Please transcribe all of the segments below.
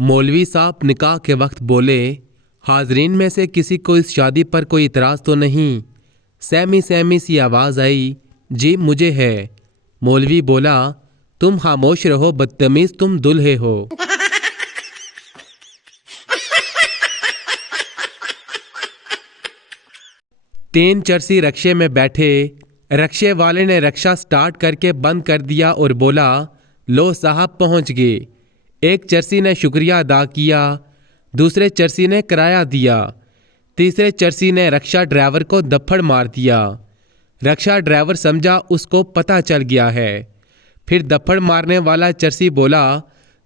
मौलवी साहब निकाह के वक्त बोले, हाजरीन में से किसी को इस शादी पर कोई इतराज़ तो नहीं? सहमी सहमी सी आवाज़ आई, जी मुझे है। मौलवी बोला, तुम खामोश रहो बदतमीज़, तुम दुल्हे हो। तीन चरसी रक्शे में बैठे। रक्शे वाले ने रक्षा स्टार्ट करके बंद कर दिया और बोला, लो साहब पहुंच गए। एक चरसी ने शुक्रिया अदा किया, दूसरे चरसी ने किराया दिया, तीसरे चरसी ने रक्षा ड्राइवर को दफ्फड़ मार दिया। रक्षा ड्राइवर समझा उसको पता चल गया है। फिर दफ्फड़ मारने वाला चरसी बोला,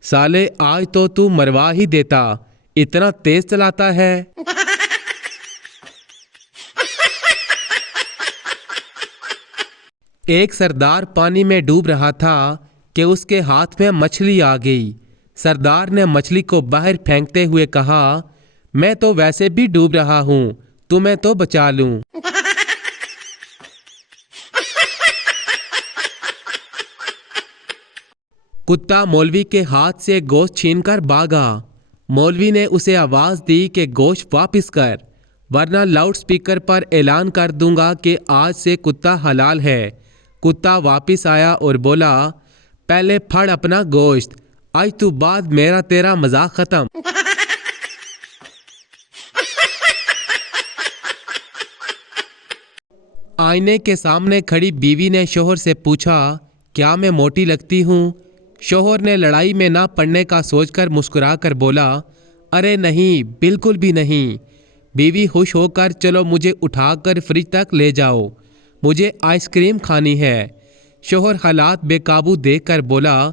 साले आज तो तू मरवा ही देता, इतना तेज चलाता है। एक सरदार पानी में डूब रहा था कि उसके हाथ में मछली आ गई। सरदार ने मछली को बाहर फेंकते हुए कहा, मैं तो वैसे भी डूब रहा हूं, तुम्हें तो बचा लूं। कुत्ता मौलवी के हाथ से गोश्त छीनकर भागा। मौलवी ने उसे आवाज दी कि गोश्त वापस कर, वरना लाउडस्पीकर पर ऐलान कर दूंगा कि आज से कुत्ता हलाल है। कुत्ता वापस आया और बोला, पहले फड़ अपना गोश्त, आज तू बाद मेरा तेरा मजाक खत्म। आईने के सामने खड़ी बीवी ने शोहर से पूछा, क्या मैं मोटी लगती हूँ? शोहर ने लड़ाई में ना पड़ने का सोचकर मुस्कुरा कर बोला, अरे नहीं, बिल्कुल भी नहीं। बीवी खुश होकर, चलो मुझे उठाकर फ्रिज तक ले जाओ, मुझे आइसक्रीम खानी है। शोहर हालात बेकाबू देखकर बोला,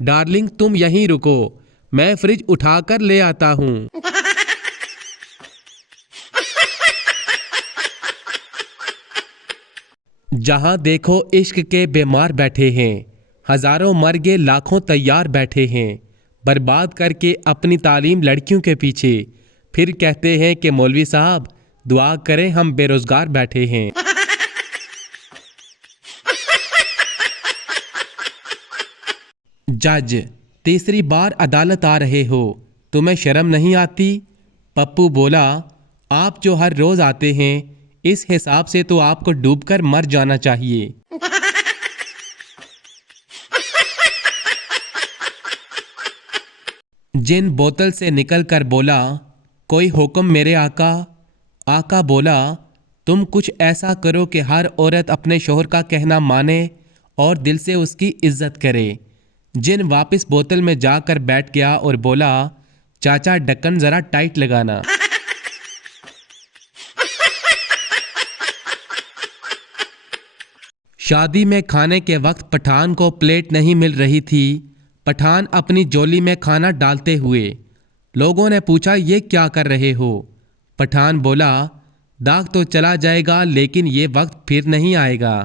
डार्लिंग तुम यहीं रुको, मैं फ्रिज उठाकर ले आता हूँ। जहां देखो इश्क के बीमार बैठे हैं, हजारों मर गए लाखों तैयार बैठे हैं, बर्बाद करके अपनी तालीम लड़कियों के पीछे। फिर कहते हैं कि मौलवी साहब दुआ करें हम बेरोजगार बैठे हैं। जज, तीसरी बार अदालत आ रहे हो, तुम्हें शर्म नहीं आती? पप्पू बोला, आप जो हर रोज आते हैं, इस हिसाब से तो आपको डूबकर मर जाना चाहिए। जिन बोतल से निकलकर बोला, कोई हुक्म मेरे आका? आका बोला, तुम कुछ ऐसा करो कि हर औरत अपने शोहर का कहना माने और दिल से उसकी इज्जत करे। जिन वापस बोतल में जाकर बैठ गया और बोला, चाचा ढक्कन जरा टाइट लगाना। शादी में खाने के वक्त पठान को प्लेट नहीं मिल रही थी। पठान अपनी झोली में खाना डालते हुए। लोगों ने पूछा, ये क्या कर रहे हो? पठान बोला, दाग तो चला जाएगा लेकिन ये वक्त फिर नहीं आएगा।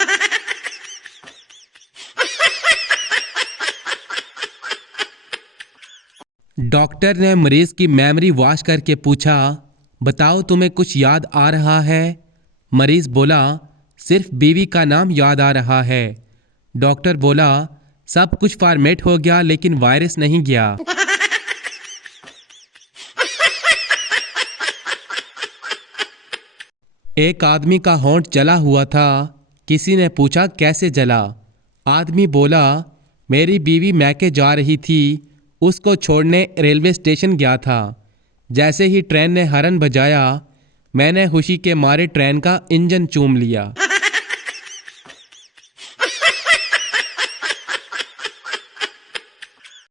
डॉक्टर ने मरीज की मेमोरी वॉश करके पूछा, बताओ तुम्हें कुछ याद आ रहा है? मरीज बोला, सिर्फ बीवी का नाम याद आ रहा है। डॉक्टर बोला, सब कुछ फॉर्मेट हो गया लेकिन वायरस नहीं गया। एक आदमी का होंठ जला हुआ था। किसी ने पूछा, कैसे जला? आदमी बोला, मेरी बीवी मैके जा रही थी, उसको छोड़ने रेलवे स्टेशन गया था। जैसे ही ट्रेन ने हॉर्न बजाया, मैंने खुशी के मारे ट्रेन का इंजन चूम लिया।